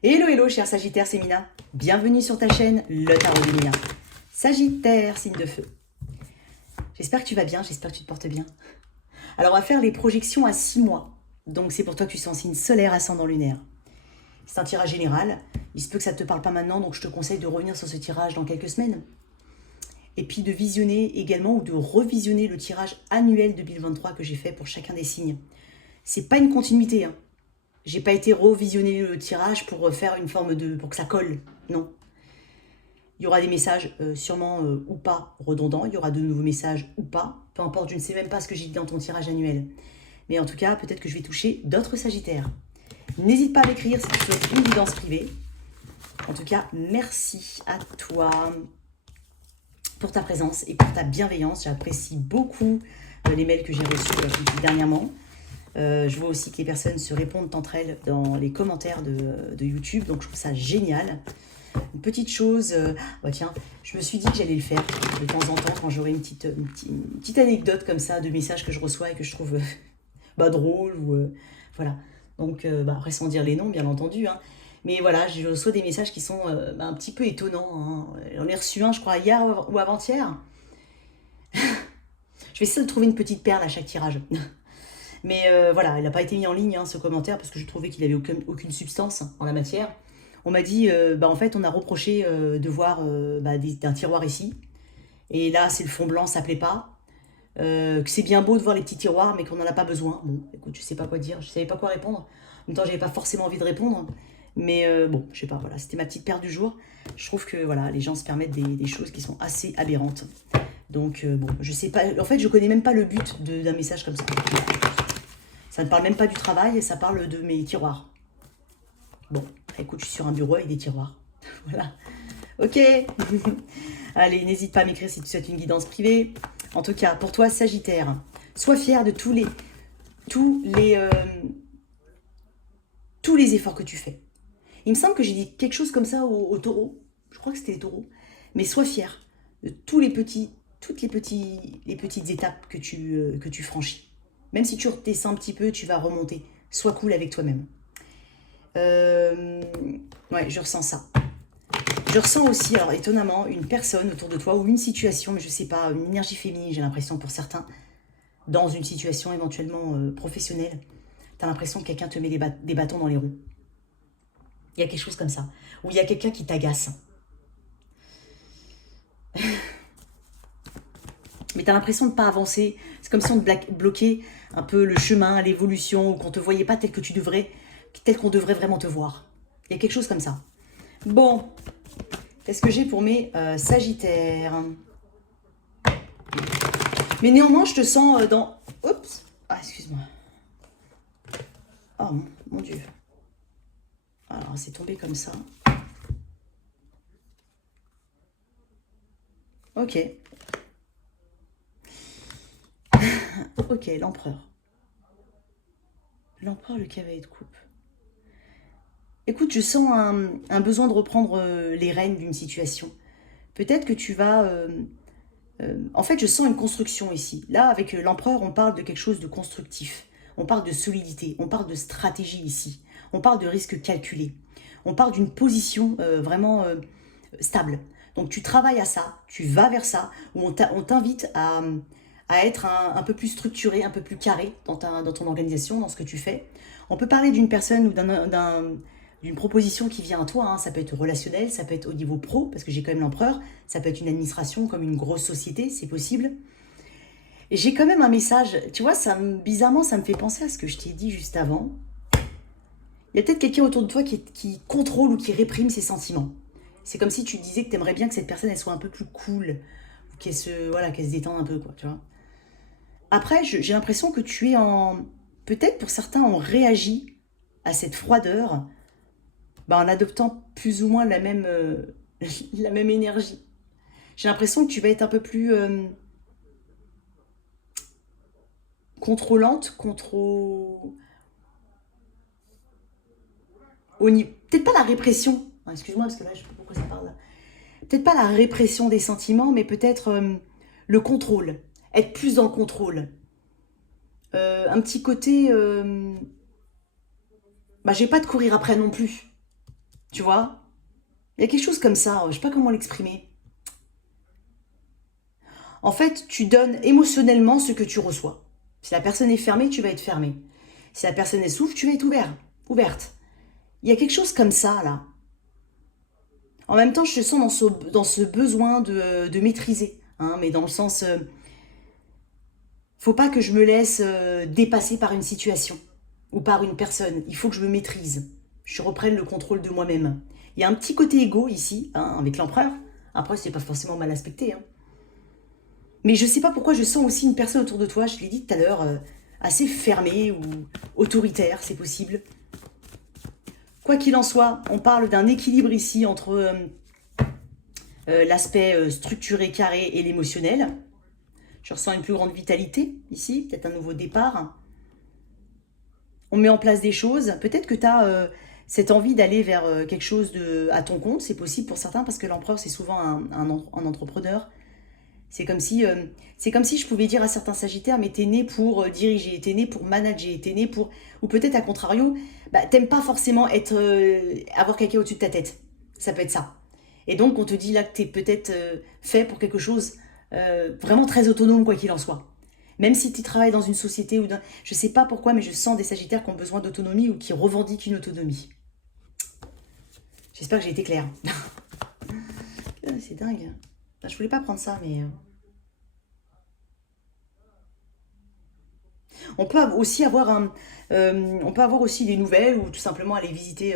Hello, hello, cher Sagittaire, c'est Mina. Bienvenue sur ta chaîne, le Tarot de Mina. Sagittaire, signe de feu. J'espère que tu vas bien, j'espère que tu te portes bien. Alors, on va faire les projections à 6 mois. Donc, c'est pour toi que tu es en signe solaire, ascendant lunaire. C'est un tirage général. Il se peut que ça ne te parle pas maintenant, donc je te conseille de revenir sur ce tirage dans quelques semaines. Et puis de visionner également ou de revisionner le tirage annuel 2023 que j'ai fait pour chacun des signes. C'est pas une continuité, hein. J'ai pas été revisionner le tirage pour faire une forme de... pour que ça colle, non. Il y aura des messages sûrement ou pas redondants, il y aura de nouveaux messages ou pas, peu importe, je ne sais même pas ce que j'ai dit dans ton tirage annuel. Mais en tout cas, peut-être que je vais toucher d'autres Sagittaires. N'hésite pas à m'écrire si tu souhaites une guidance privée. En tout cas, merci à toi pour ta présence et pour ta bienveillance. J'apprécie beaucoup les mails que j'ai reçus dernièrement. Je vois aussi que les personnes se répondent entre elles dans les commentaires de YouTube, donc je trouve ça génial. Une petite chose, tiens, je me suis dit que j'allais le faire de temps en temps quand j'aurai une petite anecdote comme ça de messages que je reçois et que je trouve drôle ou voilà. Donc après sans dire les noms bien entendu, hein. Mais voilà, je reçois des messages qui sont un petit peu étonnants, hein. J'en ai reçu un je crois hier ou avant-hier. Je vais essayer de trouver une petite perle à chaque tirage. Mais voilà, il n'a pas été mis en ligne, hein, ce commentaire, parce que je trouvais qu'il n'avait aucune substance en la matière. On m'a dit, en fait, on a reproché de voir un tiroir ici. Et là, c'est le fond blanc, ça ne plaît pas. Que c'est bien beau de voir les petits tiroirs, mais qu'on n'en a pas besoin. Bon, écoute, je ne sais pas quoi dire, je ne savais pas quoi répondre. En même temps, je n'avais pas forcément envie de répondre. Mais bon, je sais pas, voilà, c'était ma petite perle du jour. Je trouve que voilà, les gens se permettent des choses qui sont assez aberrantes. Donc bon, je sais pas, en fait, je connais même pas le but d'un message comme ça. Ça ne parle même pas du travail, ça parle de mes tiroirs. Bon, écoute, je suis sur un bureau avec des tiroirs. Voilà. Ok. Allez, n'hésite pas à m'écrire si tu souhaites une guidance privée. En tout cas, pour toi, Sagittaire, sois fier de tous les efforts que tu fais. Il me semble que j'ai dit quelque chose comme ça aux taureaux. Je crois que c'était les taureaux. Mais sois fier de toutes les petites étapes que tu franchis. Même si tu redescends un petit peu, tu vas remonter. Sois cool avec toi-même. Ouais, je ressens ça. Je ressens aussi, alors étonnamment, une personne autour de toi ou une situation, mais je sais pas, une énergie féminine, j'ai l'impression pour certains, dans une situation éventuellement professionnelle. Tu as l'impression que quelqu'un te met des bâtons dans les roues. Il y a quelque chose comme ça. Ou il y a quelqu'un qui t'agace. Mais tu as l'impression de ne pas avancer. C'est comme si on te bloquait un peu le chemin, l'évolution, ou qu'on ne te voyait pas tel que tu devrais, tel qu'on devrait vraiment te voir. Il y a quelque chose comme ça. Bon, qu'est-ce que j'ai pour mes Sagittaires? Mais néanmoins, je te sens dans... Oups. Ah, excuse-moi. Oh, mon Dieu. Alors, c'est tombé comme ça. Ok. Ok, l'empereur. L'empereur, le cavalier de coupe. Écoute, je sens un besoin de reprendre les rênes d'une situation. Peut-être que tu vas... en fait, je sens une construction ici. Là, avec l'empereur, on parle de quelque chose de constructif. On parle de solidité. On parle de stratégie ici. On parle de risque calculé. On parle d'une position vraiment stable. Donc, tu travailles à ça. Tu vas vers ça. Où on t'invite à être un peu plus structuré, un peu plus carré dans ton organisation, dans ce que tu fais. On peut parler d'une personne ou d'une proposition qui vient à toi, hein. Ça peut être relationnel, ça peut être au niveau pro, parce que j'ai quand même l'empereur, ça peut être une administration comme une grosse société, c'est possible. Et j'ai quand même un message, tu vois, bizarrement, ça me fait penser à ce que je t'ai dit juste avant. Il y a peut-être quelqu'un autour de toi qui contrôle ou qui réprime ses sentiments. C'est comme si tu disais que tu aimerais bien que cette personne, elle soit un peu plus cool, ou qu'elle se détende un peu, quoi, tu vois. Après, j'ai l'impression que tu es en... Peut-être pour certains, on réagit à cette froideur en adoptant plus ou moins la même énergie. J'ai l'impression que tu vas être un peu plus contrôlante, peut-être pas la répression, hein, excuse-moi parce que là je sais pas pourquoi ça parle là. Peut-être pas la répression des sentiments, mais peut-être le contrôle, être plus dans le contrôle. Un petit côté, j'ai pas de courir après non plus. Tu vois? Il y a quelque chose comme ça, je sais pas comment l'exprimer. En fait, tu donnes émotionnellement ce que tu reçois. Si la personne est fermée, tu vas être fermé. Si la personne est souffle, tu vas être ouverte. Il y a quelque chose comme ça, là. En même temps, je te sens dans ce besoin de maîtriser. Hein, mais dans le sens... faut pas que je me laisse dépasser par une situation ou par une personne. Il faut que je me maîtrise. Je reprenne le contrôle de moi-même. Il y a un petit côté égo ici, hein, avec l'empereur. Après, c'est pas forcément mal aspecté. Hein. Mais je sais pas pourquoi je sens aussi une personne autour de toi, je l'ai dit tout à l'heure, assez fermée ou autoritaire, c'est possible. Quoi qu'il en soit, on parle d'un équilibre ici entre l'aspect structuré, carré et l'émotionnel. Je ressens une plus grande vitalité ici, peut-être un nouveau départ. On met en place des choses. Peut-être que tu as cette envie d'aller vers quelque chose à ton compte. C'est possible pour certains parce que l'empereur, c'est souvent un entrepreneur. C'est comme si je pouvais dire à certains sagittaires, mais t'es né pour diriger, t'es né pour manager, t'es né pour... Ou peut-être à contrario, bah, t'aimes pas forcément avoir quelqu'un au-dessus de ta tête. Ça peut être ça. Et donc on te dit là que t'es peut-être fait pour quelque chose vraiment très autonome, quoi qu'il en soit. Même si tu travailles dans une société ou dans... Je sais pas pourquoi, mais je sens des sagittaires qui ont besoin d'autonomie ou qui revendiquent une autonomie. J'espère que j'ai été claire. C'est dingue. Je voulais pas prendre ça, mais... On peut aussi avoir on peut avoir aussi des nouvelles ou tout simplement aller visiter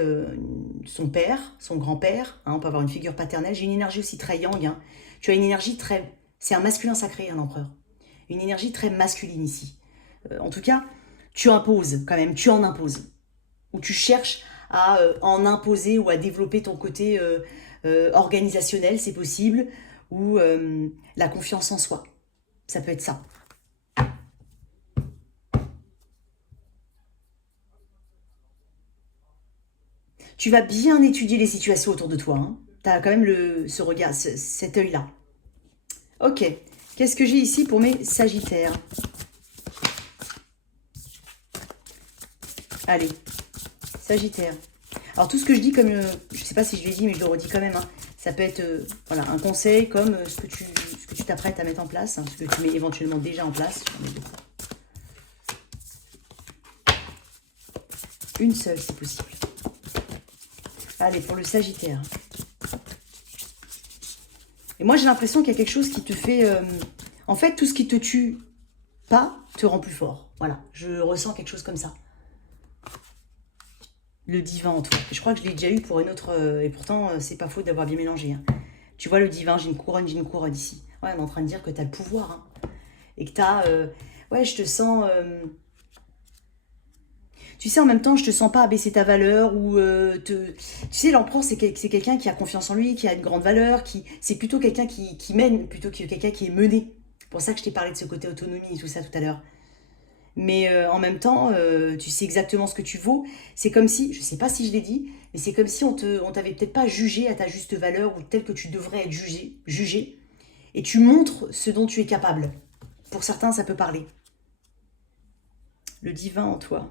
son père, son grand-père. Hein, on peut avoir une figure paternelle. J'ai une énergie aussi très yang. Hein. Tu as une énergie très... C'est un masculin sacré, un empereur. Une énergie très masculine ici. En tout cas, tu imposes quand même, tu en imposes. Ou tu cherches à en imposer ou à développer ton côté organisationnel, c'est possible. Ou la confiance en soi. Ça peut être ça. Tu vas bien étudier les situations autour de toi. Hein. Tu as quand même ce regard, cet œil-là. Ok. Qu'est-ce que j'ai ici pour mes sagittaires? Allez. Sagittaire. Alors tout ce que je dis, comme je ne sais pas si je l'ai dit, mais je le redis quand même. Hein, ça peut être voilà, un conseil comme ce que tu t'apprêtes à mettre en place, hein, ce que tu mets éventuellement déjà en place. Une seule, c'est possible. Allez, pour le Sagittaire. Et moi, j'ai l'impression qu'il y a quelque chose qui te fait... en fait, tout ce qui te tue pas te rend plus fort. Voilà, je ressens quelque chose comme ça. Le divin en toi. Et je crois que je l'ai déjà eu pour une autre... et pourtant, c'est pas faux d'avoir bien mélangé. Hein. Tu vois, le divin, j'ai une couronne ici. Ouais, on est en train de dire que tu as le pouvoir. Hein. Et que tu as... ouais, je te sens... tu sais, en même temps, je te sens pas abaisser ta valeur ou Tu sais, l'empereur, c'est quelqu'un qui a confiance en lui, qui a une grande valeur, c'est plutôt quelqu'un qui mène, plutôt que quelqu'un qui est mené. C'est pour ça que je t'ai parlé de ce côté autonomie et tout ça tout à l'heure. Mais en même temps, tu sais exactement ce que tu vaux. C'est comme si, je sais pas si je l'ai dit, mais c'est comme si on t'avait peut-être pas jugé à ta juste valeur ou tel que tu devrais être jugé. Et tu montres ce dont tu es capable. Pour certains, ça peut parler. Le divin en toi.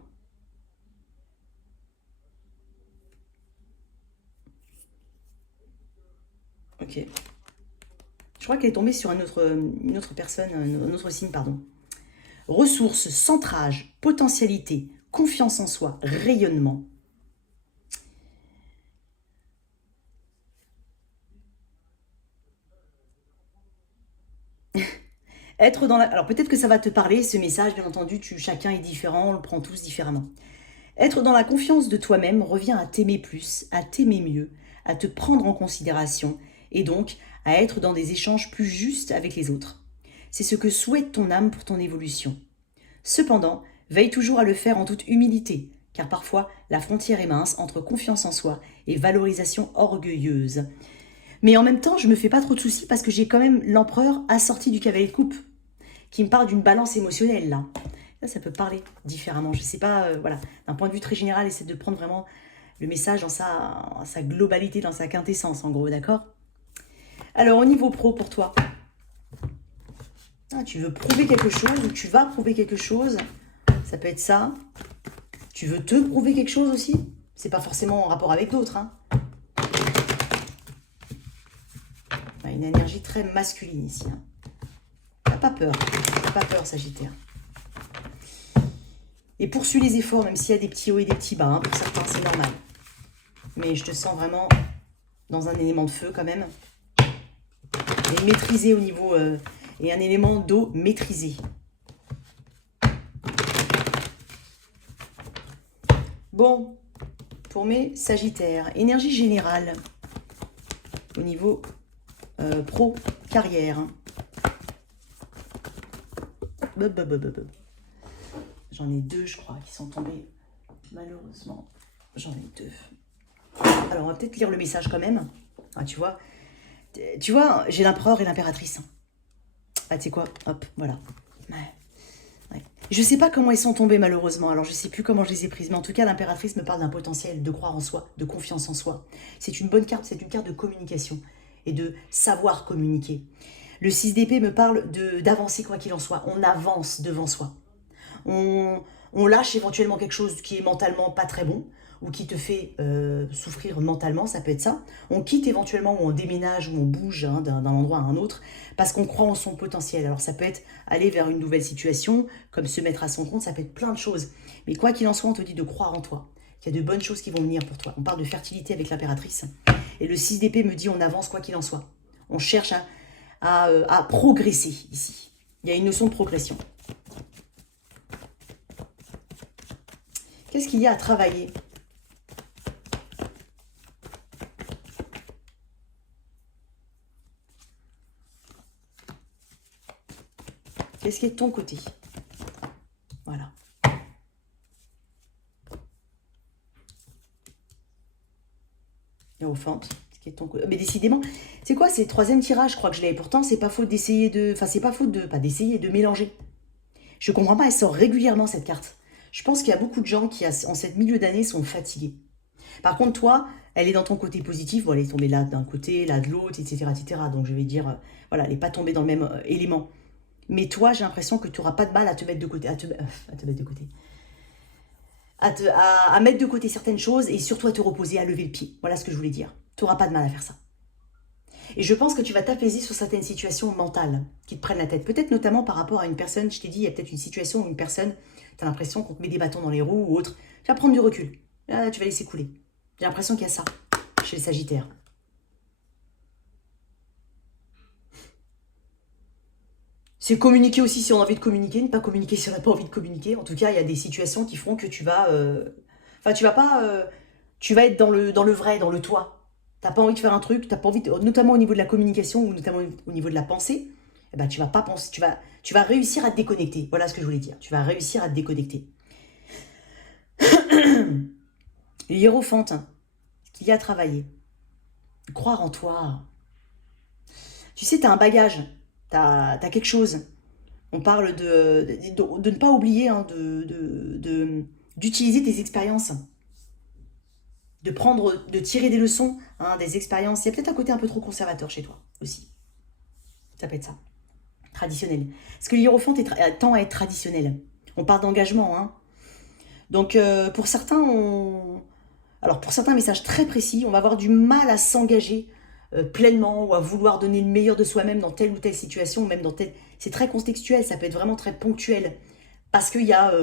Ok. Je crois qu'elle est tombée sur une autre personne, un autre signe, pardon. Ressources, centrage, potentialité, confiance en soi, rayonnement. Être dans la... Alors peut-être que ça va te parler, ce message, bien entendu, chacun est différent, on le prend tous différemment. Être dans la confiance de toi-même revient à t'aimer plus, à t'aimer mieux, à te prendre en considération et donc à être dans des échanges plus justes avec les autres. C'est ce que souhaite ton âme pour ton évolution. Cependant, veille toujours à le faire en toute humilité, car parfois la frontière est mince entre confiance en soi et valorisation orgueilleuse. Mais en même temps, je me fais pas trop de soucis parce que j'ai quand même l'empereur assorti du cavalier de coupe, qui me parle d'une balance émotionnelle là. Ça peut parler différemment. Je sais pas, voilà, d'un point de vue très général, essaie de prendre vraiment le message dans sa globalité, dans sa quintessence, en gros, d'accord? Alors, au niveau pro, pour toi, tu veux prouver quelque chose ou tu vas prouver quelque chose. Ça peut être ça. Tu veux te prouver quelque chose aussi. C'est pas forcément en rapport avec d'autres. Hein. une énergie très masculine ici. Hein. T'as pas peur. T'as pas peur, Sagittaire. Et poursuis les efforts, même s'il y a des petits hauts et des petits bas. Hein, pour certains, c'est normal. Mais je te sens vraiment dans un élément de feu quand même. Et maîtrisé au niveau... et un élément d'eau maîtrisé. Bon, pour mes Sagittaires, énergie générale au niveau pro, carrière. J'en ai deux, je crois, qui sont tombés. Malheureusement, j'en ai deux. Alors, on va peut-être lire le message quand même. Ah, tu vois, j'ai l'empereur et l'impératrice. Ah, tu sais quoi? Hop, voilà. Ouais. Je sais pas comment ils sont tombés, malheureusement. Alors, je sais plus comment je les ai prises. Mais en tout cas, l'impératrice me parle d'un potentiel, de croire en soi, de confiance en soi. C'est une bonne carte, c'est une carte de communication et de savoir communiquer. Le 6 d'épée me parle d'avancer quoi qu'il en soit. On avance devant soi. On lâche éventuellement quelque chose qui est mentalement pas très bon ou qui te fait souffrir mentalement, ça peut être ça. On quitte éventuellement ou on déménage ou on bouge hein, d'un endroit à un autre parce qu'on croit en son potentiel. Alors ça peut être aller vers une nouvelle situation, comme se mettre à son compte, ça peut être plein de choses. Mais quoi qu'il en soit, on te dit de croire en toi, qu'il y a de bonnes choses qui vont venir pour toi. On parle de fertilité avec l'impératrice. Et le 6 d'épée me dit on avance quoi qu'il en soit. On cherche à progresser ici. Il y a une notion de progression. Qu'est-ce qu'il y a à travailler? Qu'est-ce qui est de ton côté? Voilà. Et au fond, ce qui est de ton côté. Mais décidément, c'est quoi? C'est le troisième tirage, je crois que je l'avais. Pourtant, c'est pas faute d'essayer de... Enfin, c'est pas faute de... Pas d'essayer, de mélanger. Je comprends pas, elle sort régulièrement cette carte. Je pense qu'il y a beaucoup de gens qui, en cette milieu d'année, sont fatigués. Par contre, toi, elle est dans ton côté positif. Bon, elle est tombée là d'un côté, là de l'autre, etc., etc. Donc, je vais dire, voilà, elle n'est pas tombée dans le même élément. Mais toi, j'ai l'impression que tu n'auras pas de mal à te mettre de côté. À te mettre de côté. À mettre de côté certaines choses et surtout à te reposer, à lever le pied. Voilà ce que je voulais dire. Tu n'auras pas de mal à faire ça. Et je pense que tu vas t'apaiser sur certaines situations mentales qui te prennent la tête. Peut-être notamment par rapport à une personne, je t'ai dit, il y a peut-être une situation où une personne, tu as l'impression qu'on te met des bâtons dans les roues ou autre. Tu vas prendre du recul. Là, tu vas laisser couler. J'ai l'impression qu'il y a ça chez le Sagittaire. C'est communiquer aussi si on a envie de communiquer, ne pas communiquer si on n'a pas envie de communiquer. En tout cas, il y a des situations qui feront que tu vas... Enfin, tu vas pas... tu vas être dans le vrai, dans le toi. T'as pas envie de faire un truc, t'as pas envie, notamment au niveau de la communication ou notamment au niveau de la pensée, eh ben, tu vas pas penser, tu vas réussir à te déconnecter. Voilà ce que je voulais dire. Tu vas réussir à te déconnecter. Hiérophante, ce qu'il y a à travailler. Croire en toi. Tu sais, tu as un bagage, tu as quelque chose. On parle de ne pas oublier hein, d'utiliser tes expériences. De tirer des leçons, hein, des expériences. Il y a peut-être un côté un peu trop conservateur chez toi aussi. Ça peut être ça. Traditionnel. Parce que l'hiérophante tend à être traditionnel. On parle d'engagement. Hein. Donc, pour certains, alors pour certains messages très précis, on va avoir du mal à s'engager pleinement ou à vouloir donner le meilleur de soi-même dans telle ou telle situation, même dans telle... C'est très contextuel, ça peut être vraiment très ponctuel. Parce qu'il y a...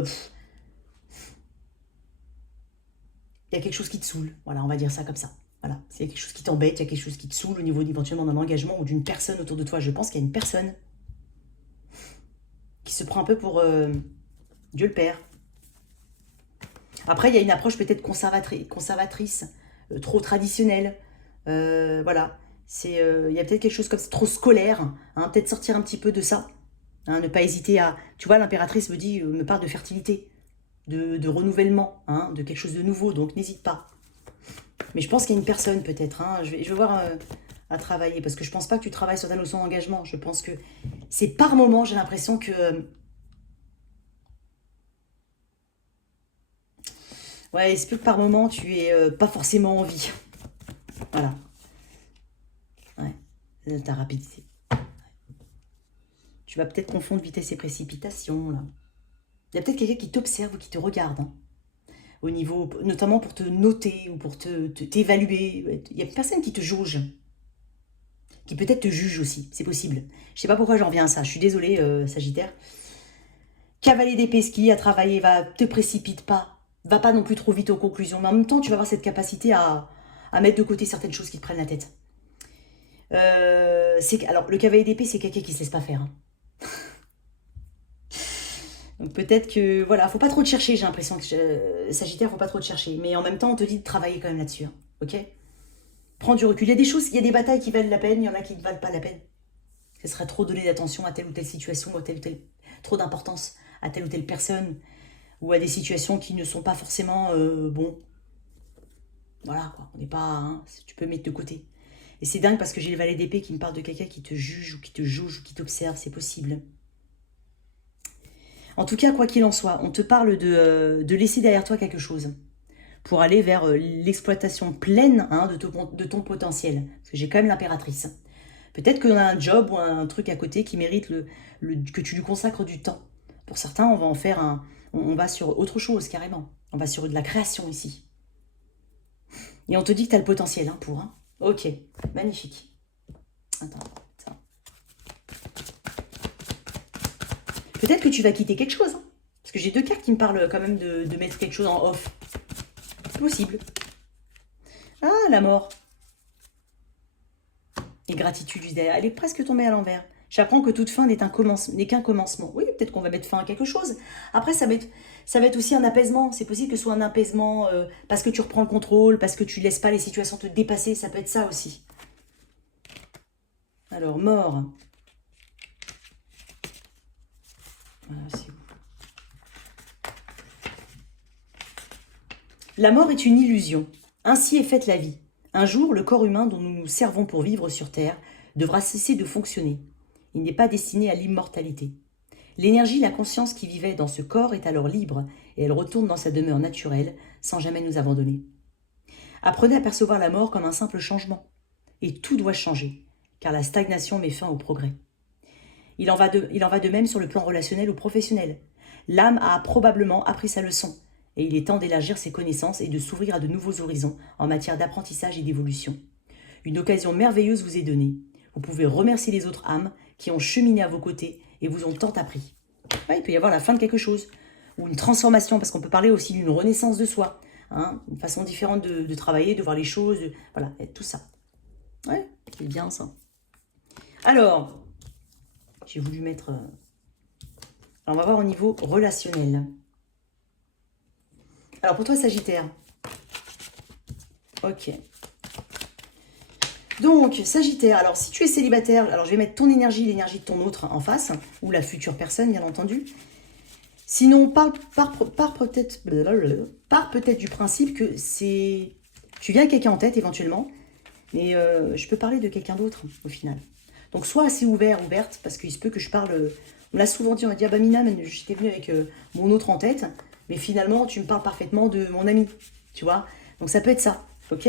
il y a quelque chose qui te saoule. Voilà, on va dire ça comme ça. Voilà, s'il y a quelque chose qui t'embête, il y a quelque chose qui te saoule au niveau éventuellement d'un engagement ou d'une personne autour de toi. Je pense qu'il y a une personne qui se prend un peu pour Dieu le Père. Après, il y a une approche peut-être conservatrice, trop traditionnelle. Voilà, il y a peut-être quelque chose comme ça, trop scolaire. Hein, peut-être sortir un petit peu de ça. Hein, ne pas hésiter à... Tu vois, l'impératrice me parle de fertilité, de renouvellement, hein, de quelque chose de nouveau. Donc, n'hésite pas. Mais je pense qu'il y a une personne peut-être. Hein, je vais voir à travailler. Parce que je pense pas que tu travailles sur ta notion d'engagement. Je pense que c'est par moment, j'ai l'impression que... ouais, il se peut que par moment, tu aies pas forcément envie. Voilà. Ouais, ta rapidité. Tu vas peut-être confondre vitesse et précipitation, là. Il y a peut-être quelqu'un qui t'observe ou qui te regarde. Hein. Au niveau, notamment pour te noter ou pour t'évaluer. Il y a personne qui te jauge. qui peut-être te juge aussi, c'est possible. Je sais pas pourquoi j'en viens à ça, je suis désolée, Sagittaire. Cavalier d'épée, ce qu'il y a à travailler, te précipite pas, va pas non plus trop vite aux conclusions, mais en même temps, tu vas avoir cette capacité à mettre de côté certaines choses qui te prennent la tête. Alors, le cavalier d'épée, c'est quelqu'un qui se laisse pas faire. Hein. Donc peut-être que, voilà, faut pas trop te chercher, j'ai l'impression que Sagittaire, faut pas trop te chercher. Mais en même temps, on te dit de travailler quand même là-dessus, hein, ok? Prends du recul. Il y a des choses, il y a des batailles qui valent la peine, il y en a qui ne valent pas la peine. Ce serait trop donner d'attention à telle ou telle situation, à telle ou telle, trop d'importance à telle ou telle personne, ou à des situations qui ne sont pas forcément bon. Voilà, quoi. On n'est pas, hein, tu peux mettre de côté. Et c'est dingue parce que j'ai le valet d'épée qui me parle de quelqu'un qui te juge, ou qui te jauge, ou qui t'observe, c'est possible. En tout cas, quoi qu'il en soit, on te parle de laisser derrière toi quelque chose pour aller vers l'exploitation pleine hein, de ton potentiel. Parce que j'ai quand même l'impératrice. Peut-être qu'on a un job ou un truc à côté qui mérite que tu lui consacres du temps. Pour certains, on va en faire on va sur autre chose carrément. On va sur de la création ici. Et on te dit que tu as le potentiel hein, pour. Hein. Ok, magnifique. Attends, ça. Peut-être que tu vas quitter quelque chose. Hein, parce que j'ai 2 cartes qui me parlent quand même de mettre quelque chose en off. C'est possible. Ah, la mort. Et gratitude juste derrière. Elle est presque tombée à l'envers. J'apprends que toute fin n'est qu'un commencement. Oui, peut-être qu'on va mettre fin à quelque chose. Après, ça va être aussi un apaisement. C'est possible que ce soit un apaisement parce que tu reprends le contrôle, parce que tu ne laisses pas les situations te dépasser. Ça peut être ça aussi. Alors, mort. Voilà, c'est où? La mort est une illusion. Ainsi est faite la vie. Un jour, le corps humain dont nous nous servons pour vivre sur Terre devra cesser de fonctionner. Il n'est pas destiné à l'immortalité. L'énergie, la conscience qui vivait dans ce corps est alors libre et elle retourne dans sa demeure naturelle sans jamais nous abandonner. Apprenez à percevoir la mort comme un simple changement. Et tout doit changer, car la stagnation met fin au progrès. Il en va de même sur le plan relationnel ou professionnel. L'âme a probablement appris sa leçon, et il est temps d'élargir ses connaissances et de s'ouvrir à de nouveaux horizons en matière d'apprentissage et d'évolution. Une occasion merveilleuse vous est donnée. Vous pouvez remercier les autres âmes qui ont cheminé à vos côtés et vous ont tant appris. Ouais, il peut y avoir la fin de quelque chose, ou une transformation, parce qu'on peut parler aussi d'une renaissance de soi, hein, une façon différente de travailler, de voir les choses, voilà, tout ça. Ouais, c'est bien ça. Alors, j'ai voulu mettre... Alors, on va voir au niveau relationnel. Alors, pour toi, Sagittaire. Ok. Donc, Sagittaire, alors si tu es célibataire, alors je vais mettre ton énergie, l'énergie de ton autre en face, ou la future personne, bien entendu. Sinon, pars peut-être du principe que c'est... Tu viens avec quelqu'un en tête, éventuellement, mais je peux parler de quelqu'un d'autre, au final. Donc, sois assez ouverte, parce qu'il se peut que je parle... On me l'a souvent dit, on m'a dit, ah bah Mina, j'étais venue avec mon autre en tête, mais finalement, tu me parles parfaitement de mon ami, tu vois. Donc, ça peut être ça, ok ?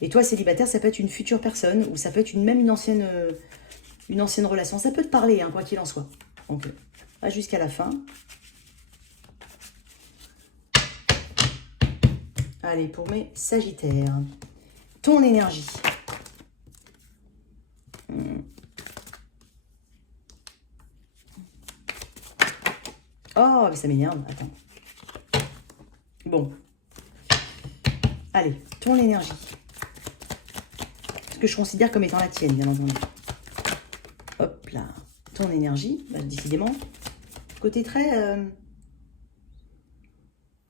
Et toi, célibataire, ça peut être une future personne, ou ça peut être même une ancienne relation. Ça peut te parler, hein, quoi qu'il en soit. Donc, jusqu'à la fin. Allez, pour mes Sagittaires. Ton énergie. Oh, mais ça m'énerve. Attends. Bon. Allez, ton énergie. Ce que je considère comme étant la tienne, bien entendu. Hop là. Ton énergie, bah, décidément. Côté très...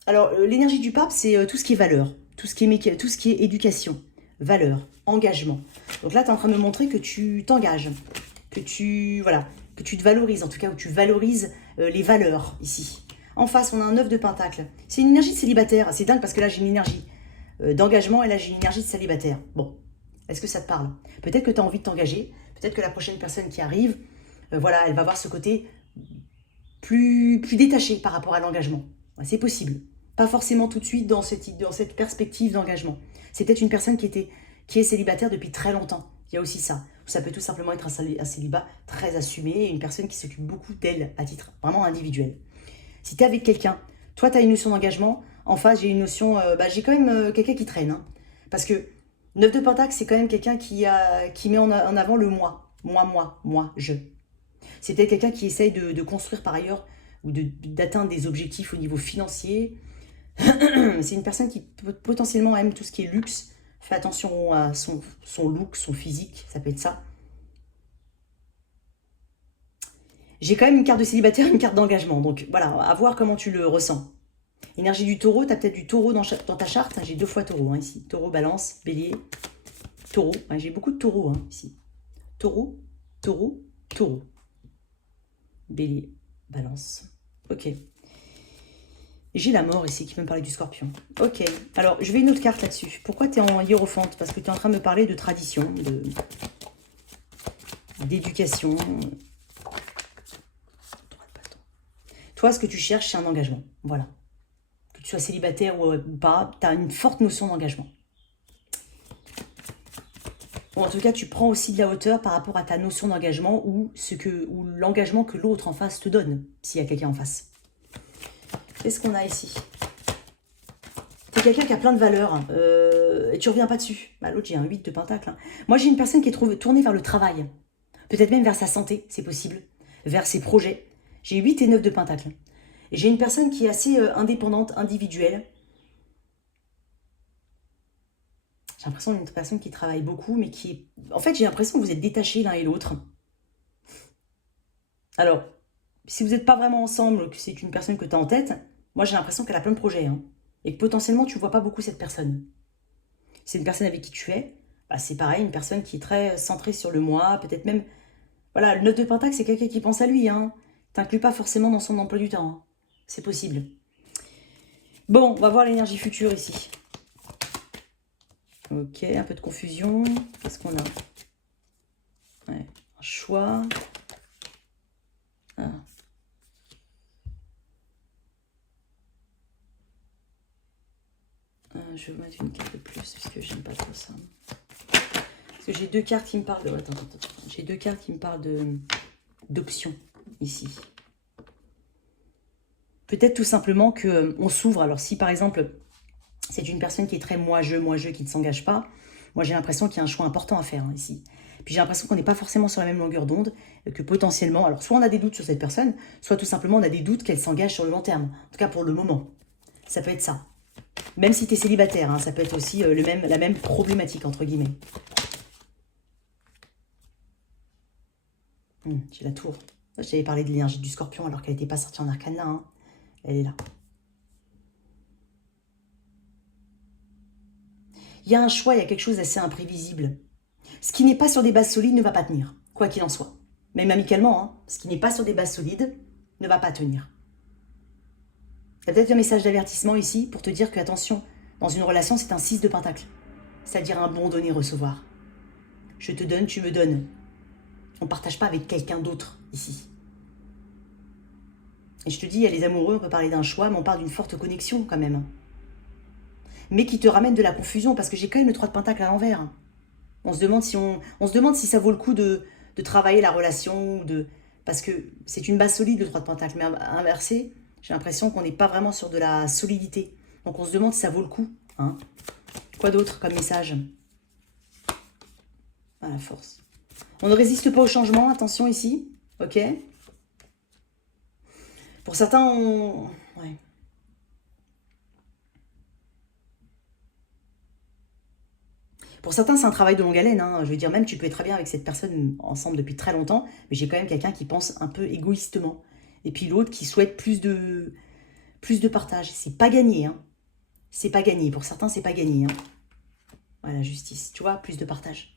Alors, l'énergie du pape, c'est tout ce qui est valeur, tout ce qui est éducation, valeur, engagement. Donc là, tu es en train de me montrer que tu t'engages, que tu te valorises, en tout cas, où tu valorises les valeurs ici. En face, on a un 9 de pentacle. C'est une énergie de célibataire. C'est dingue parce que là, j'ai une énergie d'engagement et là, j'ai une énergie de célibataire. Bon, est-ce que ça te parle? Peut-être que tu as envie de t'engager. Peut-être que la prochaine personne qui arrive, voilà, elle va avoir ce côté plus détaché par rapport à l'engagement. Ouais, c'est possible. Pas forcément tout de suite dans cette perspective d'engagement. C'est peut-être une personne qui est célibataire depuis très longtemps. Il y a aussi ça. Ça peut tout simplement être un célibat très assumé et une personne qui s'occupe beaucoup d'elle à titre vraiment individuel. Si tu es avec quelqu'un, toi tu as une notion d'engagement, en face j'ai une notion, j'ai quand même quelqu'un qui traîne. Hein. Parce que 9 de Pentacle, c'est quand même quelqu'un qui met en avant le moi. Moi, je. C'est peut-être quelqu'un qui essaye de construire par ailleurs ou d'atteindre des objectifs au niveau financier. C'est une personne qui potentiellement aime tout ce qui est luxe. Fait attention à son look, son physique, ça peut être ça. J'ai quand même une carte de célibataire, une carte d'engagement. Donc voilà, à voir comment tu le ressens. Énergie du taureau, tu as peut-être du taureau dans ta charte. J'ai 2 fois taureau ici. Taureau, balance, bélier, taureau. J'ai beaucoup de taureaux ici. Taureau, taureau, taureau. Bélier, balance. Ok. J'ai la mort ici qui peut me parler du scorpion. Ok. Alors, je vais une autre carte là-dessus. Pourquoi tu es en hiérophante? Parce que tu es en train de me parler de tradition, d'éducation. Toi, ce que tu cherches, c'est un engagement. Voilà. Que tu sois célibataire ou pas, tu as une forte notion d'engagement. Bon, en tout cas, tu prends aussi de la hauteur par rapport à ta notion d'engagement ou l'engagement que l'autre en face te donne, s'il y a quelqu'un en face. Qu'est-ce qu'on a ici? Tu es quelqu'un qui a plein de valeurs et tu reviens pas dessus. Bah, l'autre, j'ai un 8 de pentacle. Moi, j'ai une personne qui est tournée vers le travail. Peut-être même vers sa santé, c'est possible. Vers ses projets. J'ai 8 et 9 de pentacle. Et j'ai une personne qui est assez indépendante, individuelle. J'ai l'impression d'une personne qui travaille beaucoup, mais qui est... En fait, j'ai l'impression que vous êtes détachés l'un et l'autre. Alors, si vous n'êtes pas vraiment ensemble, que c'est une personne que tu as en tête, moi j'ai l'impression qu'elle a plein de projets. Et que potentiellement, tu ne vois pas beaucoup cette personne. C'est une personne avec qui tu es. Bah, c'est pareil, une personne qui est très centrée sur le moi, peut-être même... Voilà, le 9 de pentacle, c'est quelqu'un qui pense à lui. T'inclus pas forcément dans son emploi du temps. C'est possible. Bon, on va voir l'énergie future ici. Ok, un peu de confusion. Qu'est-ce qu'on a? Un choix. Ah. Je vais mettre une carte de plus parce que j'aime pas trop ça. Parce que j'ai 2 cartes qui me parlent de... Attends. J'ai 2 cartes qui me parlent d'options ici. Peut-être tout simplement qu'on s'ouvre. Alors si par exemple, c'est une personne qui est très moi-je, qui ne s'engage pas, moi j'ai l'impression qu'il y a un choix important à faire ici. Puis j'ai l'impression qu'on n'est pas forcément sur la même longueur d'onde, que potentiellement, alors soit on a des doutes sur cette personne, soit tout simplement on a des doutes qu'elle s'engage sur le long terme. En tout cas pour le moment. Ça peut être ça. Même si tu es célibataire, ça peut être aussi la même problématique, entre guillemets. J'ai la tour. Je t'avais parlé de l'énergie du scorpion alors qu'elle n'était pas sortie en arcane là. Elle est là. Il y a un choix, il y a quelque chose d'assez imprévisible. Ce qui n'est pas sur des bases solides ne va pas tenir, quoi qu'il en soit. Même amicalement, ce qui n'est pas sur des bases solides ne va pas tenir. Il y a peut-être un message d'avertissement ici pour te dire que, attention, dans une relation, c'est un 6 de pentacle. C'est-à-dire un bon donner-recevoir. Je te donne, tu me donnes. On ne partage pas avec quelqu'un d'autre ici. Et je te dis, il y a les amoureux, on peut parler d'un choix, mais on parle d'une forte connexion quand même. Mais qui te ramène de la confusion, parce que j'ai quand même le 3 de pentacle à l'envers. On se demande si ça vaut le coup de travailler la relation, parce que c'est une base solide, le 3 de pentacle. Mais inversé, j'ai l'impression qu'on n'est pas vraiment sur de la solidité. Donc on se demande si ça vaut le coup. Quoi d'autre comme message? Ah, la force. On ne résiste pas au changement, attention ici. Ok. Pour certains, ouais. Pour certains, c'est un travail de longue haleine. Je veux dire, même tu peux être très bien avec cette personne ensemble depuis très longtemps, mais j'ai quand même quelqu'un qui pense un peu égoïstement. Et puis l'autre qui souhaite plus de partage. C'est pas gagné. C'est pas gagné. Pour certains, c'est pas gagné. Voilà, justice. Tu vois, plus de partage.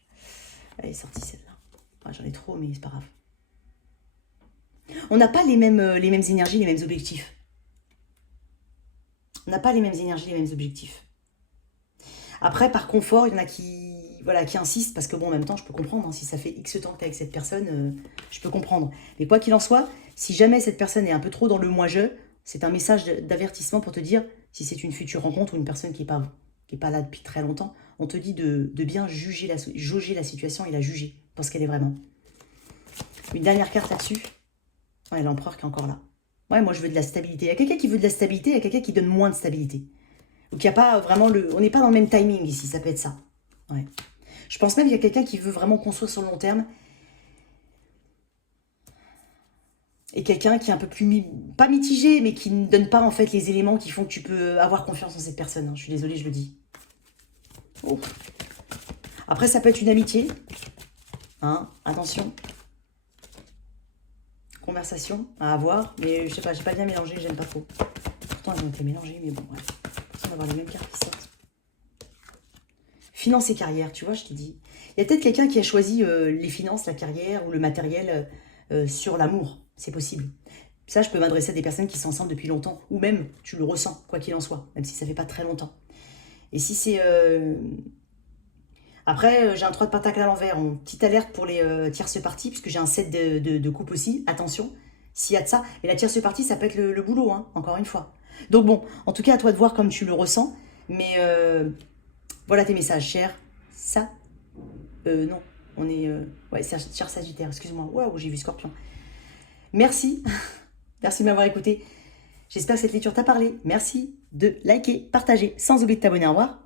Elle est sortie celle-là. Ouais, j'en ai trop, mais c'est pas grave. On n'a pas les mêmes énergies, les mêmes objectifs. On n'a pas les mêmes énergies, les mêmes objectifs. Après, par confort, il y en a qui insistent, parce que bon, en même temps, je peux comprendre, si ça fait X temps que tu es avec cette personne, je peux comprendre. Mais quoi qu'il en soit, si jamais cette personne est un peu trop dans le moi-je, c'est un message d'avertissement pour te dire, si c'est une future rencontre ou une personne qui est pas là depuis très longtemps, on te dit de bien jauger la situation et la juger pour ce qu'elle est vraiment. Une dernière carte là-dessus. Ouais, l'empereur qui est encore là. Ouais, moi je veux de la stabilité. Il y a quelqu'un qui veut de la stabilité, il y a quelqu'un qui donne moins de stabilité. Donc il n'y a pas vraiment on n'est pas dans le même timing ici, ça peut être ça. Ouais. Je pense même qu'il y a quelqu'un qui veut vraiment construire sur le long terme. Et quelqu'un qui est un peu plus, pas mitigé, mais qui ne donne pas en fait les éléments qui font que tu peux avoir confiance en cette personne. Hein. Je suis désolée, je le dis. Oh. Après, ça peut être une amitié. Hein, attention. Conversation à avoir. Mais je sais pas, j'ai pas bien mélangé, j'aime pas trop. Pourtant, elles ont été mélangées, mais bon, ouais. On va avoir les mêmes cartes qui sortent. Finance et carrière, tu vois, je t'ai dit. Il y a peut-être quelqu'un qui a choisi les finances, la carrière ou le matériel sur l'amour. C'est possible. Ça, je peux m'adresser à des personnes qui sont ensemble depuis longtemps. Ou même, tu le ressens, quoi qu'il en soit. Même si ça fait pas très longtemps. Et si c'est... Après, j'ai un 3 de pentacle à l'envers. Petite alerte pour les tierces parties, puisque j'ai un 7 de coupe aussi. Attention, s'il y a de ça. Et la tierce partie, ça peut être le boulot, hein, encore une fois. Donc bon, en tout cas, à toi de voir comme tu le ressens. Mais voilà tes messages, cher. Ça, non. On est... ouais, cher Sagittaire, excuse-moi. Waouh, j'ai vu Scorpion. Merci. Merci de m'avoir écouté. J'espère que cette lecture t'a parlé. Merci de liker, partager, sans oublier de t'abonner. Au revoir.